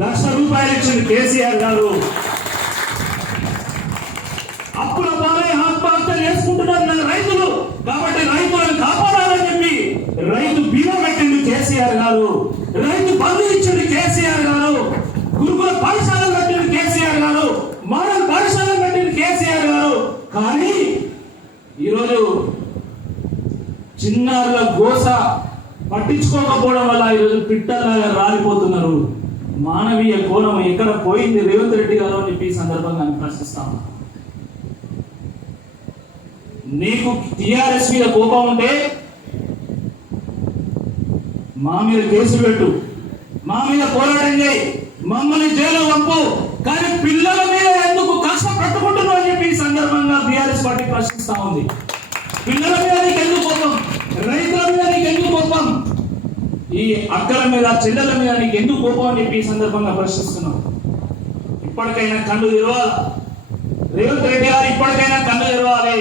రూపాయలు ఇచ్చింది కేసీఆర్ గారు. అప్పుల పాలై ఆత్మహత్యలు చేసుకుంటున్నారు రైతులు. కాబట్టి రైతులను కాపాడాలని చెప్పి రైతు బీమా పెట్టింది కేసీఆర్ గారు. రైతు బంధు ఇచ్చింది కేసీఆర్ గారు. గురుకుల పాఠశాలలు పెట్టింది కేసీఆర్ గారు. మోడల్ పాఠశాలలు పెట్టింది కేసీఆర్ గారు. కానీ ఈరోజు చిన్నారుల గోస పట్టించుకోకపోవడం వల్ల ఈరోజు పిట్టలాగా రాలిపోతున్నారు. మానవీయ కోణం ఎక్కడ పోయింది రేవంత్ రెడ్డి గారు అని చెప్పి ఈ సందర్భంగా ప్రశ్నిస్తాను. నీకు టిఆర్ఎస్ మీద కోపం ఉంటే మా మీద కేసులు పెట్టు, మా మీద పోరాటం చేయి, మమ్మల్ని జైలు పంపు. కానీ పిల్లల మీద ఎందుకు కక్ష పట్టుకుంటున్నావు అని చెప్పి ఈ సందర్భంగా టిఆర్ఎస్ పార్టీ ప్రశ్నిస్తా ఉంది. పిల్లల మీద నీకు ఎందుకు కోపం? రైతుల మీద నీకు ఎందుకు కోపం? ఈ అక్కల మీద చెల్లెల మీద నీకు ఎందుకు కోపం అని చెప్పి ఈ సందర్భంగా ప్రశ్నిస్తున్నాం. ఇప్పటికైనా కళ్ళు తెరవాలి రేవంత్ రెడ్డి గారు, ఇప్పటికైనా కళ్ళు తెరవాలి.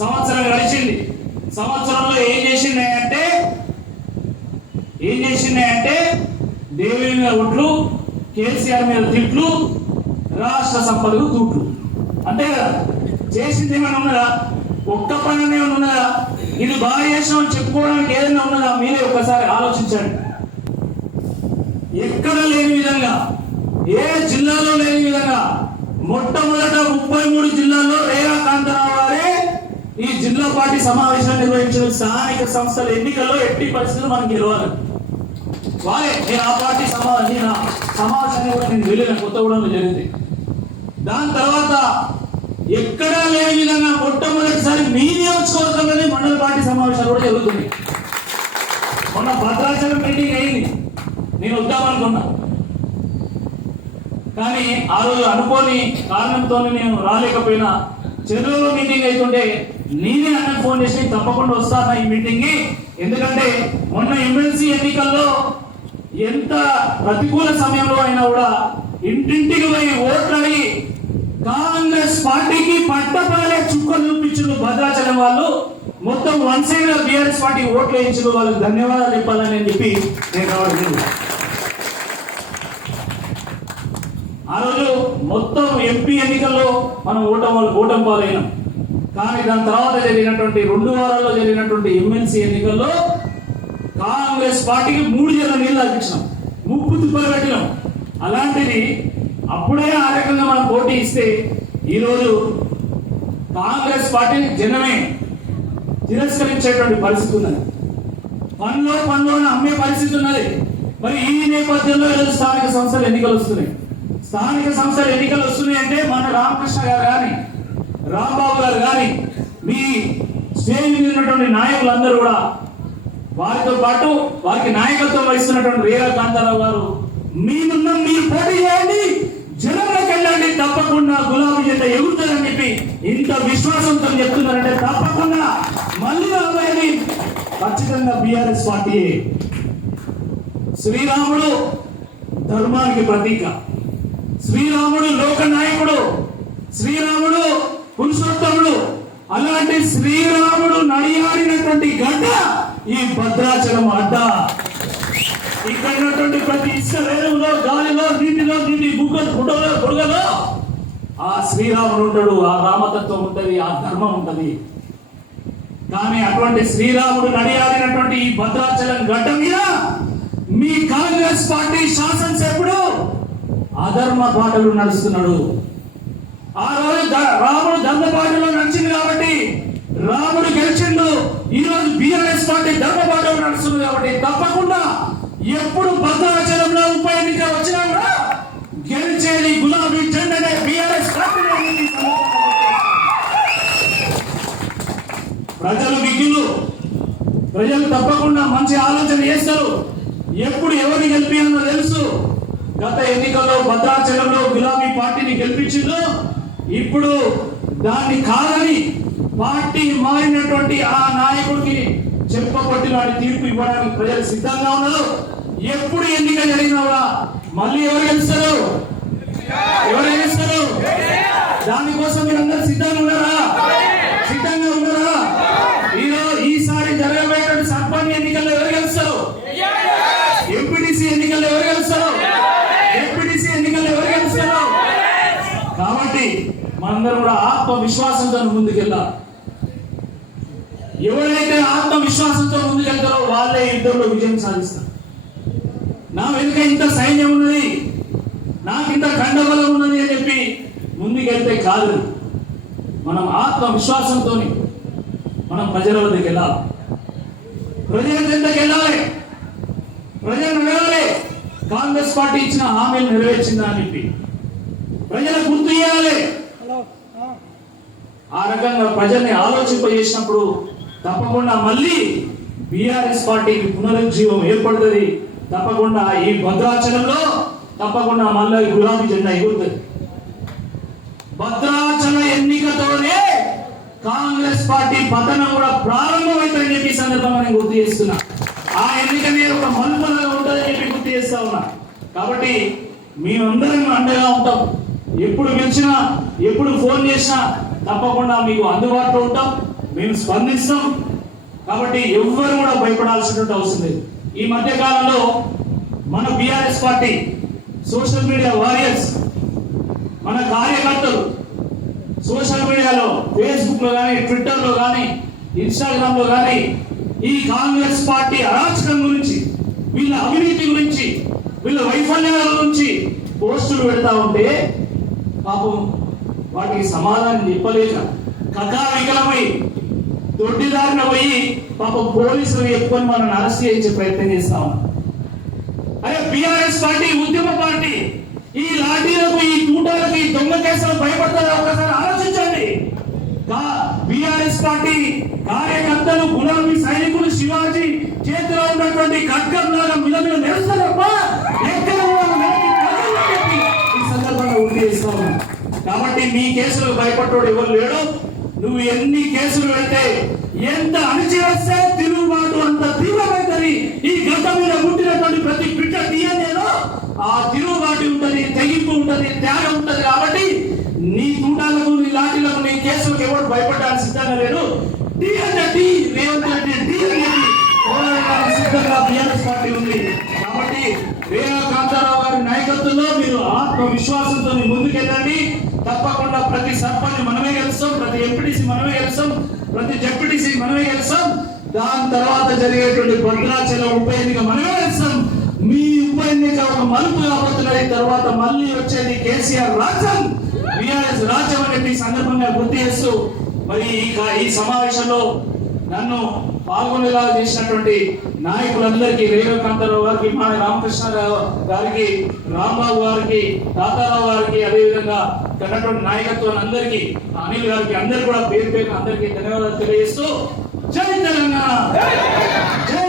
సంవత్సరం గడిచింది. సంవత్సరంలో ఏం చేసిండే దేవి మీద ఒట్లు, కేసీఆర్ మీద తిట్లు, రాష్ట్ర సంపదకు తూట్లు. అంతే కదా? చేసింది ఏమైనా ఉన్నదా? ఒక్క పని ఏమైనా ఉన్నదా? ఇది బాగా చేసామని చెప్పుకోవడానికి ఏదైనా ఉన్నదా? మీరే ఒక్కసారి ఆలోచించండి. ఎక్కడ లేని విధంగా, ఏ జిల్లాలో లేని విధంగా మొట్టమొదట 33 జిల్లాల్లో రేరా కాంతారావు గారే ఈ జిల్లా పార్టీ సమావేశాన్ని నిర్వహించిన స్థానిక సంస్థల ఎన్నికల్లో ఎట్టి పరిస్థితులు మనకు గెలవాలి. వారే నేను ఆ పార్టీ సమావేశాన్ని కూడా నేను వెళ్ళిన కొత్తగూడెంలో జరిగింది. దాని తర్వాత ఎక్కడా లేని విధంగా మొట్టమొదటిసారి మీ నియోజకవర్గంలోనే మండల పార్టీ సమావేశాలు కూడా జరుగుతుంది. మొన్న భద్రాచలం మీటింగ్ అయింది, నేను వద్దామనుకున్నా. కానీ ఆ రోజు అనుకోని కారణంతో నేను రాలేకపోయినా. చెరువులో మీటింగ్ అవుతుంటే నేనే అన్నకు ఫోన్ చేసి తప్పకుండా వస్తాను ఈ మీటింగ్కి. ఎందుకంటే మొన్న ఎమ్మెల్సీ ఎన్నికల్లో ఎంత ప్రతికూల సమయంలో అయినా కూడా ఇంటింటికి పోయి ఓట్లు అడిగి కాంగ్రెస్ పార్టీకి పట్టపాలే చుక్కలు చూపించిన భద్రాచలం వాళ్ళు మొత్తం వన్ సైడ్ గా బీఆర్ఎస్ పార్టీ ఓట్లు వేయించిన వాళ్ళకి ధన్యవాదాలు చెప్పాలని చెప్పి నేను రావడం. ఆ రోజు మొత్తం ఎంపీ ఎన్నికల్లో మనం ఓటం పాలైనాం. కానీ దాని తర్వాత జరిగినటువంటి 2 వారాల్లో జరిగినటువంటి ఎమ్మెల్సీ ఎన్నికల్లో కాంగ్రెస్ పార్టీకి 3 జల నీళ్ళు అర్పించినాం, ముప్పు తుప్పలు పెట్టినాం. అలాంటిది అప్పుడే ఆ రకంగా మనం పోటీ ఇస్తే ఈరోజు కాంగ్రెస్ పార్టీని జనమే తిరస్కరించేటువంటి పరిస్థితి ఉన్నది. పనిలోనే అమ్మే పరిస్థితి ఉన్నది. మరి ఈ నేపథ్యంలో ఈరోజు స్థానిక సంస్థల ఎన్నికలు వస్తున్నాయి. స్థానిక సంస్థల ఎన్నికలు వస్తున్నాయి అంటే మన రామకృష్ణ గారు కానీ, రాంబాబు గారు కానీ, మీ స్టేజ్ మీద ఉన్నటువంటి నాయకులందరూ కూడా, వారితో పాటు వారికి నాయకత్వం వహిస్తున్నటువంటి రేరా కాంతారావు గారు, మీరు పోటీ చేయండి, జనంలోకి వెళ్ళండి, తప్పకుండా గులాబీ జెండా ఎగురుతుందని చెప్పి ఇంత విశ్వాసంతో చెప్తున్నారంటే తప్పకుండా మళ్ళీ రాబోయేది ఖచ్చితంగా బీఆర్ఎస్ పార్టీ. శ్రీరాముడు ధర్మానికి ప్రతీక, శ్రీరాముడు లోక నాయకుడు, శ్రీరాముడు పురుషోత్తముడు. అలాంటి శ్రీరాముడు నడియాడినటువంటి గడ్డ ఈ భద్రాచలం అడ్డ. ఇక్కడ ఉన్నటువంటి ప్రతి ఇసుక రేణువులో, గాలిలో, నీటి బుడగలో ఆ శ్రీరాముడు ఉంటాడు, ఆ రామతత్వం ఉంటది, ఆ ధర్మం ఉంటది. కానీ అటువంటి శ్రీరాముడు నడియాడినటువంటి ఈ భద్రాచలం గడ్డ మీద మీ కాంగ్రెస్ పార్టీ శాసనసభ్యుడు అధర్మ పాటలు నడుస్తున్నాడు. ఆ రోజు రాముడు ధర్మపాటలో నడిచింది కాబట్టి రాముడు గెలిచిండు. ఈ రోజు బీఆర్ఎస్ పార్టీ ధర్మపాటలు నడుస్తుంది కాబట్టి తప్పకుండా ఎప్పుడు భద్రాచలంలో ఉప ఎన్నిక వచ్చినా కూడా గెలిచేది గులాబీ జెండానే, బీఆర్ఎస్ పార్టీ. ప్రజలు విజ్ఞులు, ప్రజలు తప్పకుండా మంచి ఆలోచన చేస్తారు. ఎప్పుడు ఎవరిని గెలిపియాలో తెలుసు. గత ఎన్నికల్లో భద్రాచలంలో గులాబీ పార్టీని గెలిపించిందో, ఇప్పుడు దాన్ని కాదని పార్టీ మారినటువంటి ఆ నాయకుడికి చెప్పబట్టిన తీర్పు ఇవ్వడానికి ప్రజలు సిద్ధంగా ఉన్నారు. ఎప్పుడు ఎన్నిక జరిగినా కూడా మళ్ళీ ఎవరు గెలుస్తారు? దానికోసం మీరు అందరూ సిద్ధంగా ఉన్నారా? ఈసారి జరగబోయేటువంటి సర్పంచ్ ఎన్నికల్లో ఎవరు గెలుస్తారు? ఎంపీటీసీ ఎన్నికల్లో ఎవరు గెలుస్తారు? ఆత్మవిశ్వాసంతో ముందుకెళ్ళాలి. ఎవరైతే ఆత్మవిశ్వాసంతో ముందుకెళ్తారో వాళ్ళే యుద్ధంలో విజయం సాధిస్తారు. నా వెనుక ఇంత సైన్యం ఉన్నది, నాకు ఇంత ఖండబలం ఉన్నది అని చెప్పి ముందుకెళ్తే కాదు. మనం ఆత్మవిశ్వాసంతో మనం ప్రజల వద్దకు వెళ్ళాలి, ప్రజల చెంతకు వెళ్ళాలి, ప్రజలను అడగాలి కాంగ్రెస్ పార్టీ ఇచ్చిన హామీలు నెరవేర్చిందా అని చెప్పి ప్రజలకు గుర్తు చేయాలి. ఆ రకంగా ప్రజల్ని ఆలోచింపజేసినప్పుడు తప్పకుండా మళ్ళీ బీఆర్ఎస్ పార్టీకి పునరుజ్జీవం ఏర్పడుతుంది. తప్పకుండా ఈ భద్రాచలంలో తప్పకుండా మళ్ళీ గులాబీ జెండా ఎగురుతుంది. భద్రాచల ఎన్నికతోనే కాంగ్రెస్ పార్టీ పతనం కూడా ప్రారంభమైందని చెప్పి సందర్భంగా నేను గుర్తు చేస్తున్నా. ఆ ఎన్నికనే ఒక మలుపులుగా ఉంటుందని చెప్పి గుర్తు చేస్తా ఉన్నా. కాబట్టి మేమందరం అండగా ఉంటాం. ఎప్పుడు గెలిచినా, ఎప్పుడు ఫోన్ చేసినా తప్పకుండా మీకు అందుబాటులో ఉంటాం, మేము స్పందిస్తాం. కాబట్టి ఎవ్వరు కూడా భయపడాల్సినటువంటి అవసరం లేదు. ఈ మధ్య కాలంలో మన BRS party social media warriors, మన కార్యకర్తలు సోషల్ మీడియాలో ఫేస్బుక్ లో కానీ, ట్విట్టర్ లో కానీ, ఇన్స్టాగ్రామ్ లో కానీ ఈ కాంగ్రెస్ పార్టీ అరాచకం గురించి, వీళ్ళ అవినీతి గురించి, వీళ్ళ వైఫల్యాల గురించి పోస్టులు పెడతా ఉంటే పాపం వాటికి సమాధానం చెప్పలేక కకావికలమై దొడ్డిదారిన పోయి పాపం పోలీసులు చెప్పుకొని మనల్ని అరెస్ట్ చేయించే ప్రయత్నం చేస్తా ఉన్నాం. అరే బీఆర్ఎస్ పార్టీ ఉద్యమ పార్టీ, ఈ లాఠీలకు, ఈ తూటాలకు, ఈ దొంగ కేసులకు భయపడతారా? ఒకసారి ఆలోచించండి. బీఆర్ఎస్ పార్టీ కార్యకర్తలు, గులాబీ సైనికులు శివాజీ చేతిలో ఉన్నటువంటి ఖడ్గం లాగా మిలమిల మెరుస్తారప్ప ఎక్కడ ఈ సందర్భంగా ఉండి చేస్తా ఉన్నాం. కాబట్టి మీ కేసులకు భయపడ్డాడు ఎవరు లేడు. నువ్వు ఎన్ని కేసులు పెడితే, ఎంత అణిచివేస్తే తిరుగుబాటు అంత తీవ్రమైతుంది. ఈ గడ్డ మీద పుట్టినటువంటి ప్రతి బిడ్డ డిఎన్ఏలో ఆ తిరుగుబాటు ఉంటది, తెగింపు ఉంటది, త్యాగం ఉంటది. కాబట్టి నీ తూటాలకు, నీ లాఠీలకు, నీ కేసులకు ఎవరు భయపడడానికి సిద్ధంగా లేరు. డిఎన్ఏ రేవంత్ రెడ్డి సిద్ధంగా బీఆర్ఎస్ పార్టీ ఉంది. కాబట్టి కాంతారావు గారి నాయకత్వంలో మీరు ఆత్మవిశ్వాసంతో ముందుకెళ్ళండి. తప్పకుండా ప్రతి సర్పంచ్ మనమే గెలుస్తాం, ప్రతి ఎంపీటీసీ మనమే గెలుస్తాం, ప్రతి జెడ్పీటీసీ మనమే గెలుస్తాం. దాని తర్వాత జరిగేటువంటి భద్రాచలం ఉప ఎన్నిక మనమే గెలుస్తాం. మీ ఉప ఎన్నిక ఒక మలుపు కాబోతున్నది. తర్వాత మళ్ళీ వచ్చేది కేసీఆర్ రాజ్యం, బీఆర్ఎస్ రాజ్యం అనేది సందర్భంగా గుర్తు చేస్తూ మరి ఈ సమావేశంలో నన్ను పాల్గొనేలా చేసినటువంటి నాయకులందరికీ, రేవకాంతారావు గారికి, మా రామకృష్ణరావు గారికి, రాంబాబు గారికి, తాతారావు గారికి, అదేవిధంగా ఉన్నటువంటి నాయకత్వం అందరికీ, అనిల్ గారికి, అందరు కూడా పేరు పేరు అందరికీ ధన్యవాదాలు తెలియజేస్తూ జై తెలంగాణ, జై